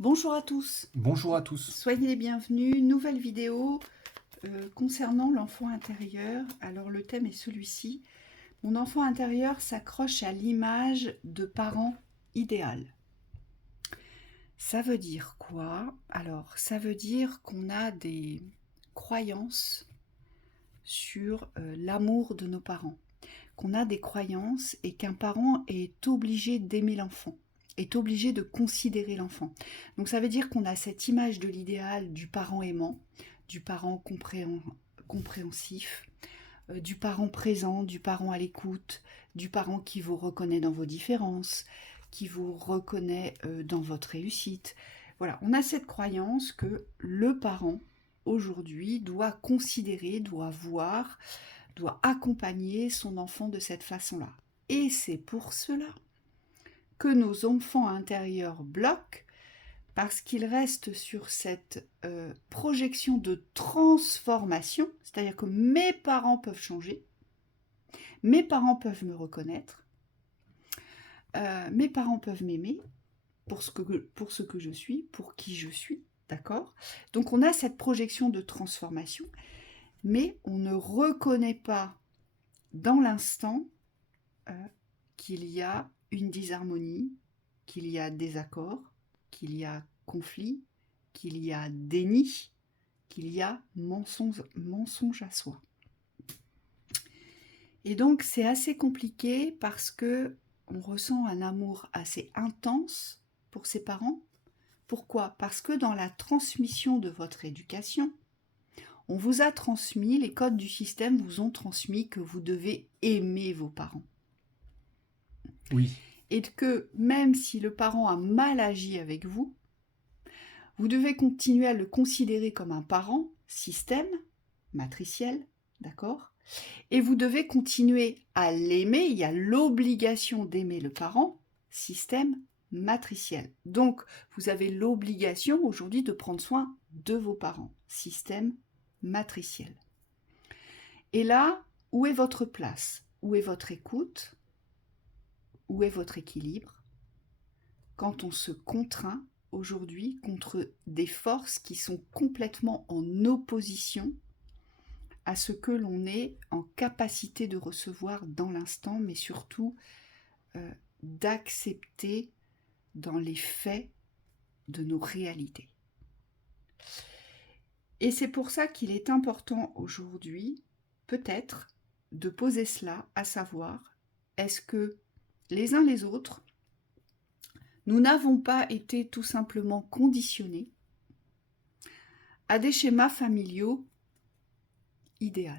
Bonjour à tous, Bonjour à tous. soyez les bienvenus. Nouvelle vidéo concernant l'enfant intérieur. Alors le thème est celui-ci. Mon enfant intérieur s'accroche à l'image de parent idéal. Ça veut dire quoi? Alors ça veut dire qu'on a des croyances sur l'amour de nos parents. Qu'on a des croyances et qu'un parent est obligé d'aimer l'enfant, est obligé de considérer l'enfant. Donc ça veut dire qu'on a cette image de l'idéal du parent aimant, du parent compréhensif, du parent présent, du parent à l'écoute, du parent qui vous reconnaît dans vos différences, qui vous reconnaît dans votre réussite. Voilà, on a cette croyance que le parent, aujourd'hui, doit considérer, doit voir, doit accompagner son enfant de cette façon-là. Et c'est pour cela que nos enfants intérieurs bloquent, parce qu'ils restent sur cette projection de transformation, c'est-à-dire que mes parents peuvent changer, mes parents peuvent me reconnaître, mes parents peuvent m'aimer pour ce que je suis, pour qui je suis, d'accord? Donc on a cette projection de transformation, mais on ne reconnaît pas dans l'instant qu'il y a une disharmonie, qu'il y a désaccord, qu'il y a conflit, qu'il y a déni, qu'il y a mensonge à soi. Et donc c'est assez compliqué parce que on ressent un amour assez intense pour ses parents. Pourquoi? Parce que dans la transmission de votre éducation, on vous a transmis, les codes du système vous ont transmis que vous devez aimer vos parents. Oui, Et que même si le parent a mal agi avec vous, vous devez continuer à le considérer comme un parent, système, matriciel, d'accord? Et vous devez continuer à l'aimer, il y a l'obligation d'aimer le parent, système, matriciel. Donc, vous avez l'obligation aujourd'hui de prendre soin de vos parents, système, matriciel. Et là, où est votre place? Où est votre écoute? Où est votre équilibre? Quand on se contraint aujourd'hui contre des forces qui sont complètement en opposition à ce que l'on est en capacité de recevoir dans l'instant, mais surtout d'accepter dans les faits de nos réalités. Et c'est pour ça qu'il est important aujourd'hui, peut-être, de poser cela, à savoir, est-ce que les uns les autres, nous n'avons pas été tout simplement conditionnés à des schémas familiaux idéaux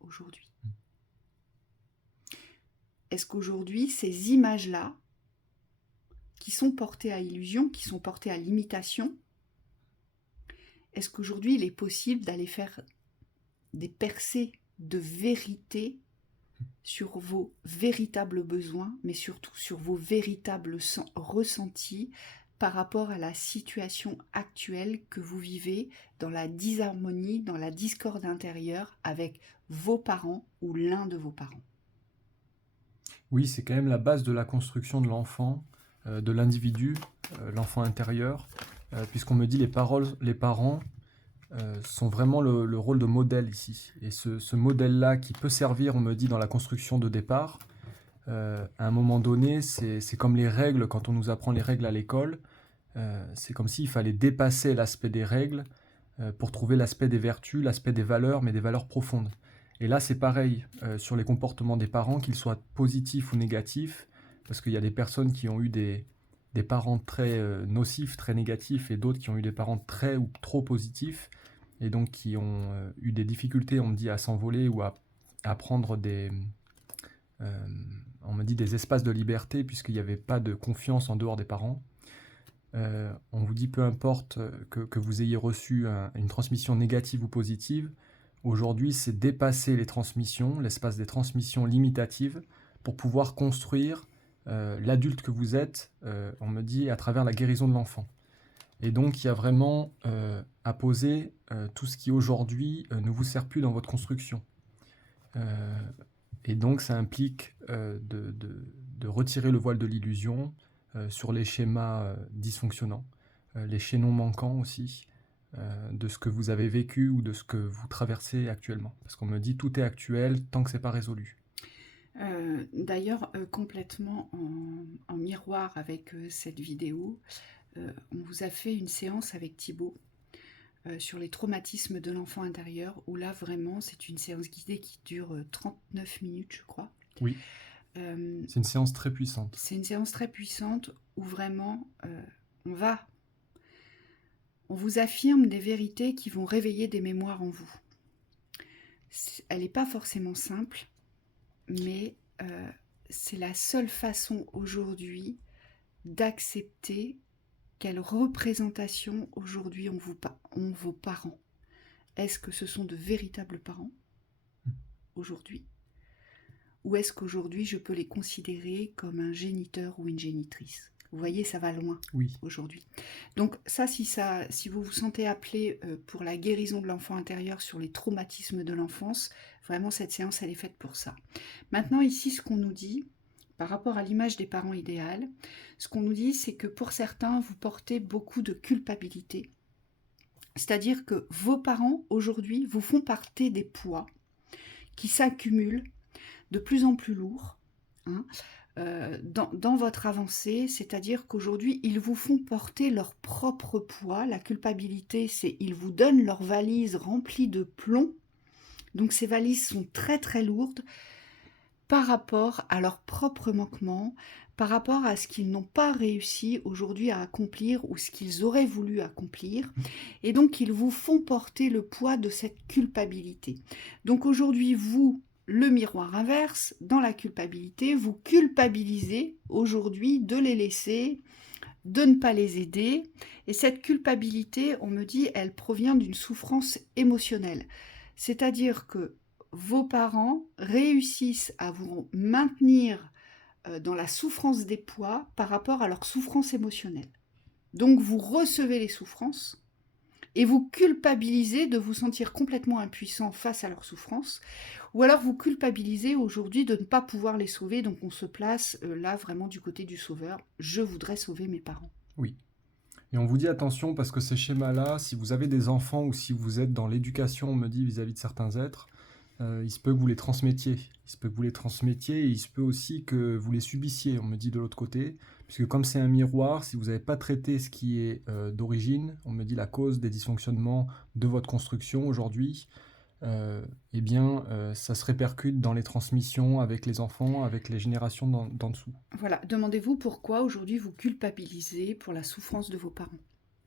aujourd'hui? Est-ce qu'aujourd'hui, ces images-là, qui sont portées à illusion, qui sont portées à l'imitation, est-ce qu'aujourd'hui, il est possible d'aller faire des percées de vérité sur vos véritables besoins, mais surtout sur vos véritables ressentis par rapport à la situation actuelle que vous vivez dans la disharmonie, dans la discorde intérieure avec vos parents ou l'un de vos parents? oui, c'est quand même la base de la construction de l'enfant, de l'individu, l'enfant intérieur, puisqu'on me dit les parents sont vraiment le rôle de modèle ici. Et ce modèle-là qui peut servir, on me dit, dans la construction de départ, à un moment donné, c'est comme les règles, quand on nous apprend les règles à l'école, c'est comme s'il fallait dépasser l'aspect des règles pour trouver l'aspect des vertus, l'aspect des valeurs, mais des valeurs profondes. Et là, c'est pareil sur les comportements des parents, qu'ils soient positifs ou négatifs, parce qu'il y a des personnes qui ont eu des parents très nocifs, très négatifs, et d'autres qui ont eu des parents très ou trop positifs, et donc qui ont eu des difficultés, on me dit, à s'envoler ou à prendre euh, on me dit, des espaces de liberté, puisqu'il n'y avait pas de confiance en dehors des parents. On vous dit peu importe que vous ayez reçu une transmission négative ou positive, aujourd'hui c'est dépasser les transmissions, l'espace des transmissions limitatives, pour pouvoir construire l'adulte que vous êtes, on me dit, à travers la guérison de l'enfant. Et donc il y a vraiment à poser tout ce qui aujourd'hui ne vous sert plus dans votre construction. Euh, et donc ça implique de retirer le voile de l'illusion sur les schémas dysfonctionnants, les chaînons manquants aussi, de ce que vous avez vécu ou de ce que vous traversez actuellement. Parce qu'on me dit tout est actuel tant que c'est pas résolu. D'ailleurs, complètement en miroir avec cette vidéo, on vous a fait une séance avec Thibaut sur les traumatismes de l'enfant intérieur, où là vraiment c'est une séance guidée qui dure 39 minutes je crois. Oui, c'est une séance très puissante. C'est une séance très puissante où vraiment on vous affirme des vérités qui vont réveiller des mémoires en vous. Elle n'est pas forcément simple, mais c'est la seule façon aujourd'hui d'accepter quelle représentation aujourd'hui ont vos parents. Est-ce que ce sont de véritables parents aujourd'hui? Ou est-ce qu'aujourd'hui je peux les considérer comme un géniteur ou une génitrice? Vous voyez, ça va loin aujourd'hui. Donc ça, si vous vous sentez appelé pour la guérison de l'enfant intérieur sur les traumatismes de l'enfance, vraiment cette séance, elle est faite pour ça. Maintenant ici, ce qu'on nous dit, par rapport à l'image des parents idéales, ce qu'on nous dit, c'est que pour certains, vous portez beaucoup de culpabilité. C'est-à-dire que vos parents, aujourd'hui, vous font porter des poids qui s'accumulent de plus en plus lourds, hein, dans votre avancée, c'est-à-dire qu'aujourd'hui, ils vous font porter leur propre poids. La culpabilité, c'est ils vous donnent leurs valises remplies de plomb. Donc ces valises sont très très lourdes par rapport à leurs propres manquements, par rapport à ce qu'ils n'ont pas réussi aujourd'hui à accomplir ou ce qu'ils auraient voulu accomplir. Et donc ils vous font porter le poids de cette culpabilité. Donc aujourd'hui, vous, le miroir inverse, dans la culpabilité, vous culpabilisez aujourd'hui de les laisser, de ne pas les aider. Et cette culpabilité, on me dit, elle provient d'une souffrance émotionnelle. C'est-à-dire que vos parents réussissent à vous maintenir dans la souffrance des poids par rapport à leur souffrance émotionnelle. Donc vous recevez les souffrances et vous culpabilisez de vous sentir complètement impuissant face à leur souffrance, ou alors vous culpabilisez aujourd'hui de ne pas pouvoir les sauver, donc on se place là vraiment du côté du sauveur. Je voudrais sauver mes parents. Oui. Et on vous dit attention parce que ces schémas-là, si vous avez des enfants ou si vous êtes dans l'éducation, on me dit vis-à-vis de certains êtres, il se peut que vous les transmettiez. Il se peut que vous les transmettiez et il se peut aussi que vous les subissiez, on me dit de l'autre côté. Puisque comme c'est un miroir, si vous n'avez pas traité ce qui est d'origine, on me dit la cause des dysfonctionnements de votre construction aujourd'hui, eh bien, ça se répercute dans les transmissions avec les enfants, avec les générations d'en dessous. Voilà, demandez-vous pourquoi aujourd'hui vous culpabilisez pour la souffrance de vos parents.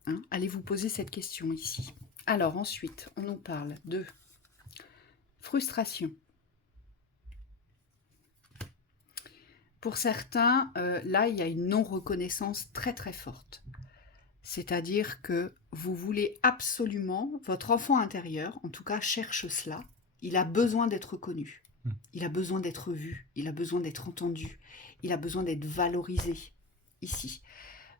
Hein, allez vous poser cette question ici. Alors ensuite, on nous parle de frustration. Pour certains, là, il y a une non-reconnaissance très très forte. C'est-à-dire que vous voulez absolument, votre enfant intérieur, en tout cas, cherche cela. Il a besoin d'être reconnu. Il a besoin d'être vu. Il a besoin d'être entendu. Il a besoin d'être valorisé ici.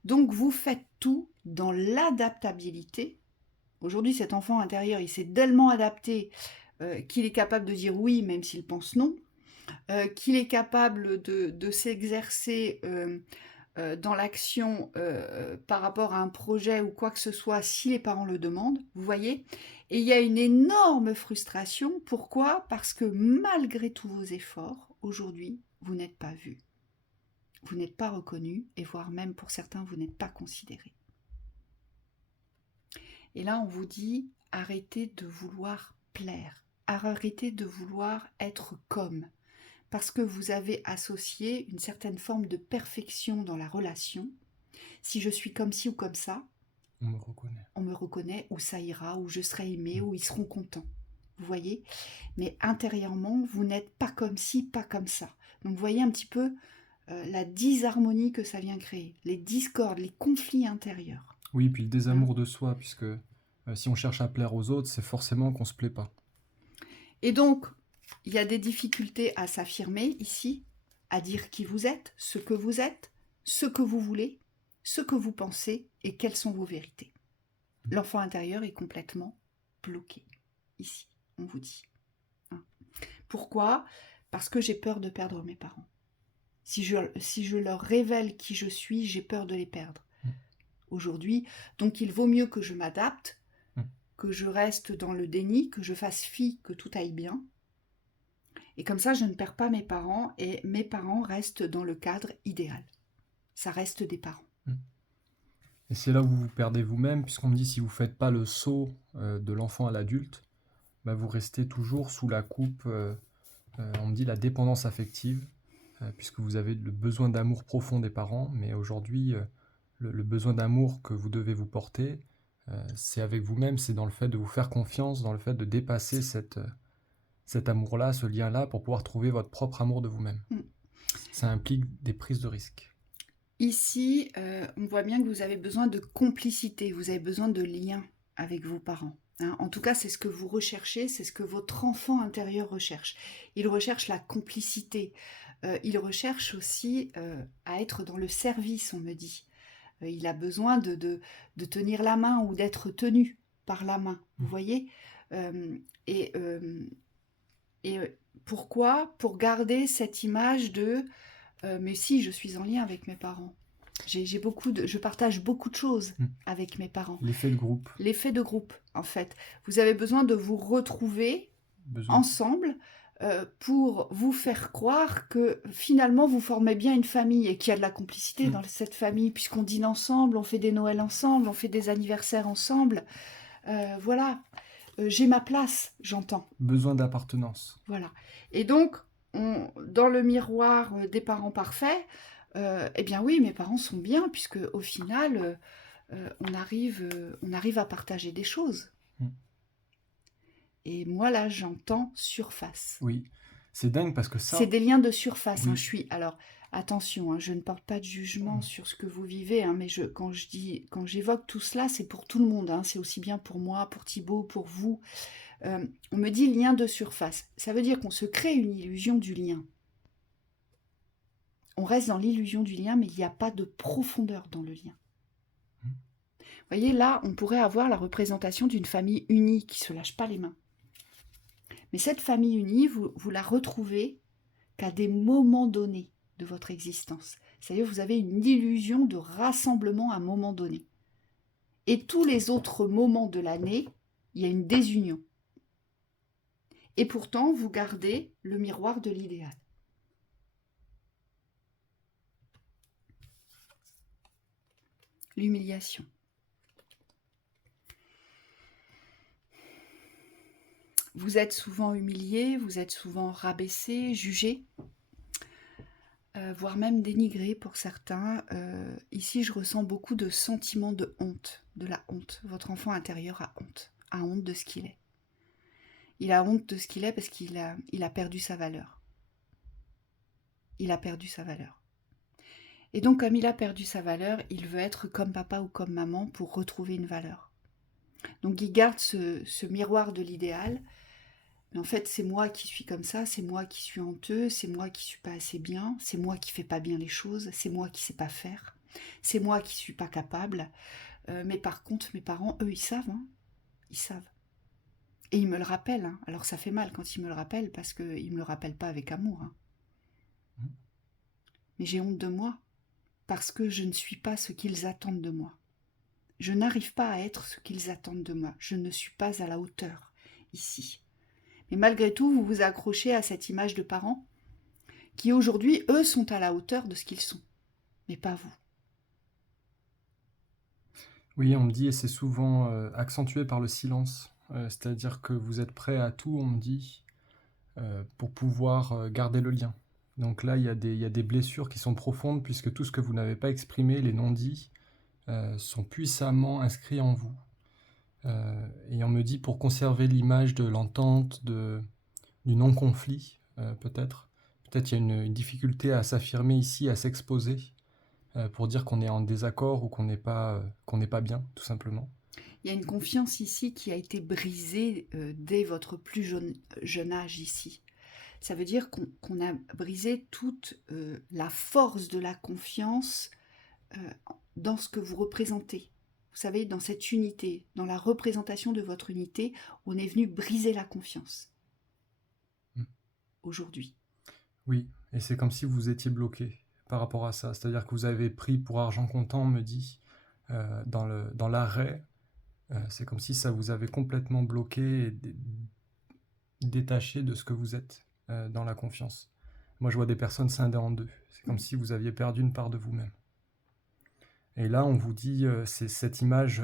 Donc, vous faites tout dans l'adaptabilité. Aujourd'hui, cet enfant intérieur, il s'est tellement adapté qu'il est capable de dire oui, même s'il pense non. Qu'il est capable de s'exercer dans l'action par rapport à un projet ou quoi que ce soit si les parents le demandent, vous voyez. Et il y a une énorme frustration. Pourquoi? Parce que malgré tous vos efforts, aujourd'hui, vous n'êtes pas vu. Vous n'êtes pas reconnu et voire même pour certains, vous n'êtes pas considéré. Et là, on vous dit, arrêtez de vouloir plaire. Arrêtez de vouloir être comme. Parce que vous avez associé une certaine forme de perfection dans la relation. Si je suis comme ci ou comme ça, on me reconnaît, ou ça ira, ou je serai aimé, ou ils seront contents. Vous voyez? Mais intérieurement, vous n'êtes pas comme ci, pas comme ça. Donc vous voyez un petit peu la disharmonie que ça vient créer, les discordes, les conflits intérieurs. Oui, puis le désamour de soi, puisque si on cherche à plaire aux autres, c'est forcément qu'on ne se plaît pas. Et donc, il y a des difficultés à s'affirmer ici, à dire qui vous êtes, ce que vous voulez, ce que vous pensez et quelles sont vos vérités. L'enfant intérieur est complètement bloqué. Ici, on vous dit. Pourquoi? Parce que j'ai peur de perdre mes parents. Si je leur révèle qui je suis, j'ai peur de les perdre. aujourd'hui. Donc il vaut mieux que je m'adapte, Mm. que je reste dans le déni, que je fasse fi que tout aille bien. Et comme ça, je ne perds pas mes parents et mes parents restent dans le cadre idéal. Ça reste des parents. Et c'est là où vous vous perdez vous-même, puisqu'on me dit si vous ne faites pas le saut de l'enfant à l'adulte, bah, vous restez toujours sous la coupe, on me dit la dépendance affective, puisque vous avez le besoin d'amour profond des parents, mais aujourd'hui, le besoin d'amour que vous devez vous porter, c'est avec vous-même, c'est dans le fait de vous faire confiance, dans le fait de dépasser cet amour-là, ce lien-là, pour pouvoir trouver votre propre amour de vous-même. Mm. Ça implique des prises de risques. Ici, on voit bien que vous avez besoin de complicité, vous avez besoin de lien avec vos parents. Hein. En tout cas, c'est ce que vous recherchez, c'est ce que votre enfant intérieur recherche. Il recherche la complicité. Il recherche aussi à être dans le service, on me dit. Il a besoin de tenir la main ou d'être tenu par la main, vous voyez. Et pourquoi? Pour garder cette image de mais si, je suis en lien avec mes parents. Je partage beaucoup de choses avec mes parents. L'effet de groupe. L'effet de groupe, en fait. Vous avez besoin de vous retrouver ensemble pour vous faire croire que finalement vous formez bien une famille et qu'il y a de la complicité dans cette famille, puisqu'on dîne ensemble, on fait des Noëls ensemble, on fait des anniversaires ensemble. Voilà. J'ai ma place, j'entends. Besoin d'appartenance. Voilà. Et donc, dans le miroir des parents parfaits, eh bien oui, mes parents sont bien, puisque au final, on arrive à partager des choses. Et moi, là, j'entends surface. Oui, c'est dingue parce que ça... C'est des liens de surface. Oui. Hein, alors, attention, hein, je ne porte pas de jugement sur ce que vous vivez, hein, mais quand j'évoque tout cela, c'est pour tout le monde. Hein, c'est aussi bien pour moi, pour Thibaut, pour vous. On me dit lien de surface. Ça veut dire qu'on se crée une illusion du lien. On reste dans l'illusion du lien, mais il n'y a pas de profondeur dans le lien. Vous voyez, là, on pourrait avoir la représentation d'une famille unie qui ne se lâche pas les mains. Mais cette famille unie, vous la retrouvez qu'à des moments donnés de votre existence. C'est-à-dire que vous avez une illusion de rassemblement à un moment donné. Et tous les autres moments de l'année, il y a une désunion. Et pourtant, vous gardez le miroir de l'idéal. L'humiliation. Vous êtes souvent humilié, vous êtes souvent rabaissé, jugé, voire même dénigré pour certains. Ici, je ressens beaucoup de sentiments de honte, de la honte. Votre enfant intérieur a honte de ce qu'il est. Il a honte de ce qu'il est parce qu'il a perdu sa valeur. Il a perdu sa valeur. Et donc, comme il a perdu sa valeur, il veut être comme papa ou comme maman pour retrouver une valeur. Donc, il garde ce miroir de l'idéal. Mais en fait, c'est moi qui suis comme ça, c'est moi qui suis honteux, c'est moi qui suis pas assez bien, c'est moi qui fais pas bien les choses, c'est moi qui sais pas faire, c'est moi qui suis pas capable. Mais par contre, mes parents, eux, ils savent. Hein, ils savent. Et ils me le rappellent. Hein. Alors, ça fait mal quand ils me le rappellent parce qu'ils me le rappellent pas avec amour. Hein. Mais j'ai honte de moi parce que je ne suis pas ce qu'ils attendent de moi. Je n'arrive pas à être ce qu'ils attendent de moi. Je ne suis pas à la hauteur ici. Mais malgré tout, vous vous accrochez à cette image de parents qui aujourd'hui, eux, sont à la hauteur de ce qu'ils sont, mais pas vous. Oui, on me dit, et c'est souvent accentué par le silence, c'est-à-dire que vous êtes prêt à tout, on me dit, pour pouvoir garder le lien. Donc là, il y a des blessures qui sont profondes, puisque tout ce que vous n'avez pas exprimé, les non-dits, sont puissamment inscrits en vous. Et on me dit, pour conserver l'image de l'entente, du non-conflit, peut-être il y a une difficulté à s'affirmer ici, à s'exposer, pour dire qu'on est en désaccord ou qu'on n'est pas bien, tout simplement. Il y a une confiance ici qui a été brisée dès votre plus jeune âge ici. Ça veut dire qu'on a brisé toute la force de la confiance dans ce que vous représentez. Vous savez, dans cette unité, dans la représentation de votre unité, on est venu briser la confiance. Aujourd'hui. Oui, et c'est comme si vous étiez bloqué par rapport à ça. C'est-à-dire que vous avez pris pour argent comptant, on me dit, dans l'arrêt. C'est comme si ça vous avait complètement bloqué et détaché de ce que vous êtes dans la confiance. Moi, je vois des personnes scindées en deux. C'est comme si vous aviez perdu une part de vous-même. Et là, on vous dit, c'est cette image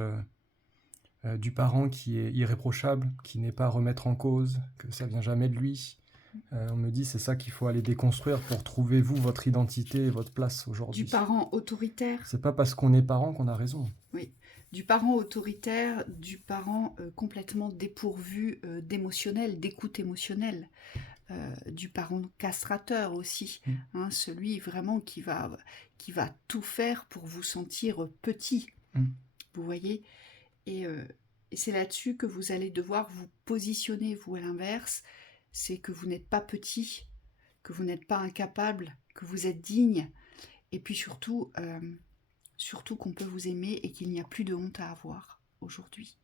du parent qui est irréprochable, qui n'est pas à remettre en cause, que ça vient jamais de lui. On me dit, c'est ça qu'il faut aller déconstruire pour trouver, vous, votre identité et votre place aujourd'hui. Du parent autoritaire. C'est pas parce qu'on est parent qu'on a raison. Oui, du parent autoritaire, du parent complètement dépourvu d'émotionnel, d'écoute émotionnelle, du parent castrateur aussi, hein, celui vraiment qui va tout faire pour vous sentir petit, vous voyez, et c'est là-dessus que vous allez devoir vous positionner, vous, à l'inverse, c'est que vous n'êtes pas petit, que vous n'êtes pas incapable, que vous êtes digne, et puis surtout qu'on peut vous aimer et qu'il n'y a plus de honte à avoir aujourd'hui.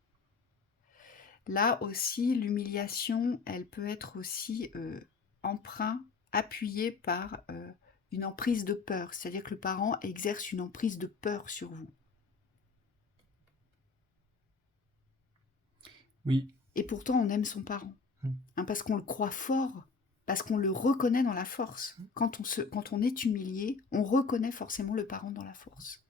Là aussi, l'humiliation, elle peut être aussi appuyée par une emprise de peur, c'est-à-dire que le parent exerce une emprise de peur sur vous. Oui. Et pourtant, on aime son parent, hein, parce qu'on le croit fort, parce qu'on le reconnaît dans la force. Quand on est humilié, on reconnaît forcément le parent dans la force.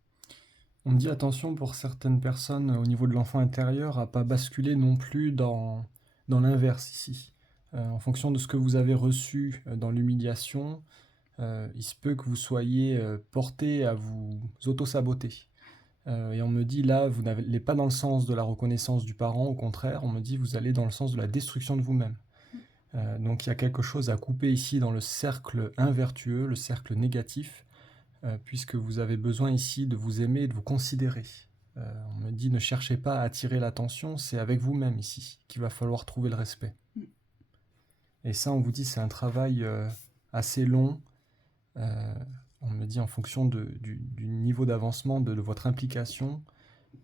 On me dit attention pour certaines personnes au niveau de l'enfant intérieur à pas basculer non plus dans l'inverse ici. En fonction de ce que vous avez reçu dans l'humiliation, il se peut que vous soyez porté à vous auto-saboter. Et on me dit là, vous n'allez pas dans le sens de la reconnaissance du parent, au contraire, on me dit vous allez dans le sens de la destruction de vous-même. Donc il y a quelque chose à couper ici dans le cercle invertueux, le cercle négatif, puisque vous avez besoin ici de vous aimer et de vous considérer. On me dit ne cherchez pas à attirer l'attention, c'est avec vous-même ici qu'il va falloir trouver le respect. Et ça, on vous dit, c'est un travail assez long. On me dit en fonction du niveau d'avancement de votre implication.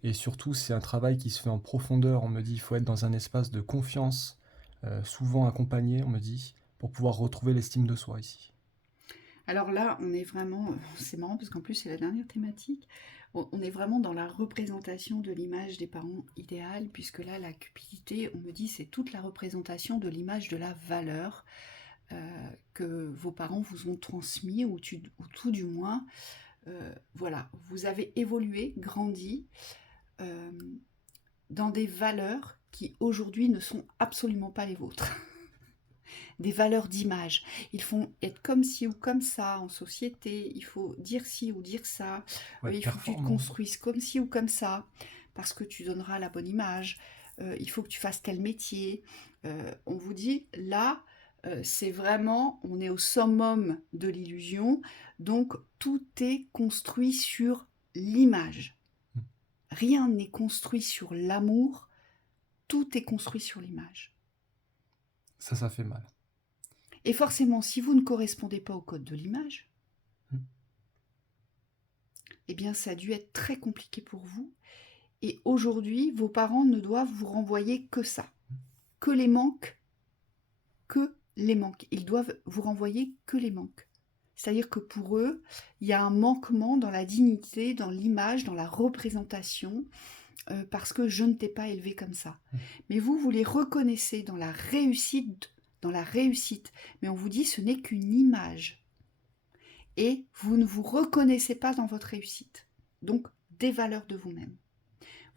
Et surtout, c'est un travail qui se fait en profondeur. On me dit il faut être dans un espace de confiance, souvent accompagné, on me dit, pour pouvoir retrouver l'estime de soi ici. Alors là, on est vraiment, c'est marrant parce qu'en plus c'est la dernière thématique, on est vraiment dans la représentation de l'image des parents idéales, puisque là, la cupidité, on me dit, c'est toute la représentation de l'image de la valeur que vos parents vous ont transmis, ou tout du moins, voilà, vous avez évolué, grandi dans des valeurs qui aujourd'hui ne sont absolument pas les vôtres. Des valeurs d'image. Ils font être comme ci ou comme ça en société, il faut dire ci ou dire ça, il faut que tu te construises comme ci ou comme ça, parce que tu donneras la bonne image, il faut que tu fasses tel métier. On vous dit, là, c'est vraiment, on est au summum de l'illusion, donc tout est construit sur l'image. Rien n'est construit sur l'amour, tout est construit sur l'image. Ça fait mal. Et forcément, si vous ne correspondez pas au code de l'image, eh bien, ça a dû être très compliqué pour vous. Et aujourd'hui, vos parents ne doivent vous renvoyer que ça. Que les manques. Que les manques. Ils doivent vous renvoyer que les manques. C'est-à-dire que pour eux, il y a un manquement dans la dignité, dans l'image, dans la représentation, parce que je ne t'ai pas élevé comme ça. Mais vous les reconnaissez dans la réussite, mais on vous dit ce n'est qu'une image. Et vous ne vous reconnaissez pas dans votre réussite. Donc, des valeurs de vous-même.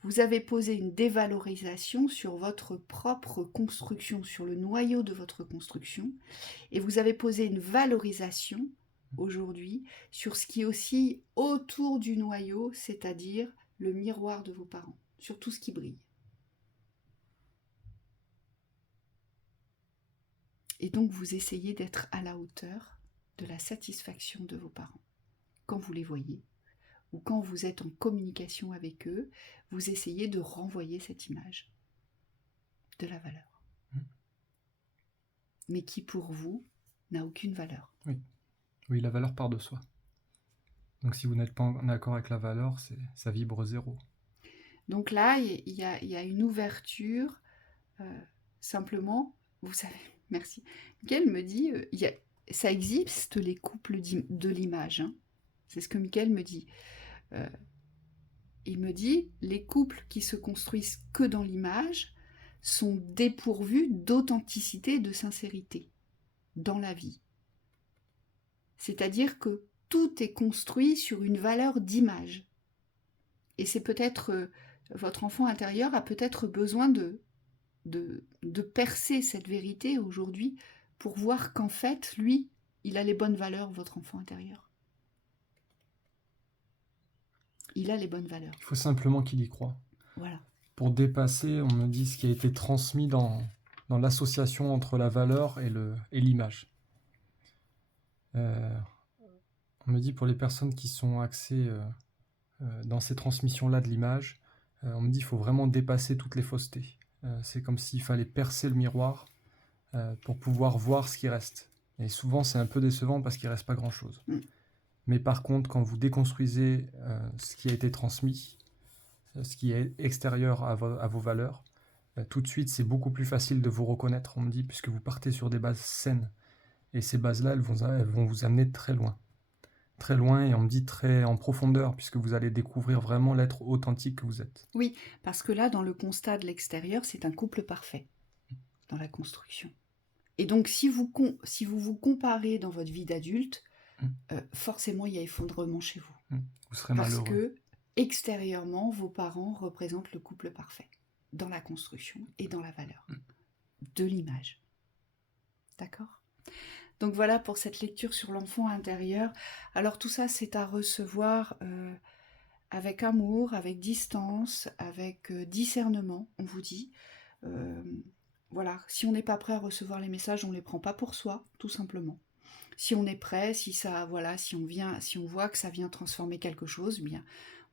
Vous avez posé une dévalorisation sur votre propre construction, sur le noyau de votre construction, et vous avez posé une valorisation aujourd'hui sur ce qui oscille autour du noyau, c'est-à-dire le miroir de vos parents, sur tout ce qui brille. Et donc vous essayez d'être à la hauteur de la satisfaction de vos parents. Quand vous les voyez, ou quand vous êtes en communication avec eux, vous essayez de renvoyer cette image de la valeur. Mais qui pour vous n'a aucune valeur. Oui, la valeur part de soi. Donc si vous n'êtes pas en accord avec la valeur, ça vibre zéro. Donc là, il y a une ouverture, simplement, vous savez, merci. Mickaël me dit, ça existe les couples de l'image, hein. C'est ce que Mickaël me dit. Il me dit, les couples qui se construisent que dans l'image sont dépourvus d'authenticité et de sincérité dans la vie. C'est-à-dire que tout est construit sur une valeur d'image. Et c'est peut-être, votre enfant intérieur a peut-être besoin de percer cette vérité aujourd'hui pour voir qu'en fait, lui, il a les bonnes valeurs, votre enfant intérieur. Il a les bonnes valeurs. Il faut simplement qu'il y croit. Voilà. Pour dépasser, on me dit, ce qui a été transmis dans l'association entre la valeur et l'image. On me dit, pour les personnes qui sont axées dans ces transmissions-là de l'image, on me dit qu'il faut vraiment dépasser toutes les faussetés. C'est comme s'il fallait percer le miroir pour pouvoir voir ce qui reste. Et souvent, c'est un peu décevant parce qu'il ne reste pas grand-chose. Mais par contre, quand vous déconstruisez ce qui a été transmis, ce qui est extérieur à vos valeurs, tout de suite, c'est beaucoup plus facile de vous reconnaître, on me dit, puisque vous partez sur des bases saines. Et ces bases-là, elles vont vous amener très loin. Très loin, et on me dit très en profondeur, puisque vous allez découvrir vraiment l'être authentique que vous êtes. Oui, parce que là, dans le constat de l'extérieur, c'est un couple parfait dans la construction. Et donc, si vous vous comparez dans votre vie d'adulte, forcément, il y a effondrement chez vous. Vous serez parce malheureux. que, extérieurement, vos parents représentent le couple parfait dans la construction et dans la valeur de l'image. D'accord ? Donc voilà pour cette lecture sur l'enfant intérieur. Alors tout ça, c'est à recevoir avec amour, avec distance, avec discernement, on vous dit. Voilà, si on n'est pas prêt à recevoir les messages, on ne les prend pas pour soi, tout simplement. Si on est prêt, si on voit que ça vient transformer quelque chose, eh bien,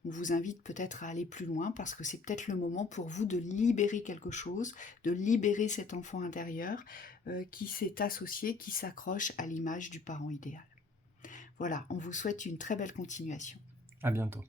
on vous invite peut-être à aller plus loin parce que c'est peut-être le moment pour vous de libérer quelque chose, de libérer cet enfant intérieur qui s'est associé, qui s'accroche à l'image du parent idéal. Voilà, on vous souhaite une très belle continuation. À bientôt.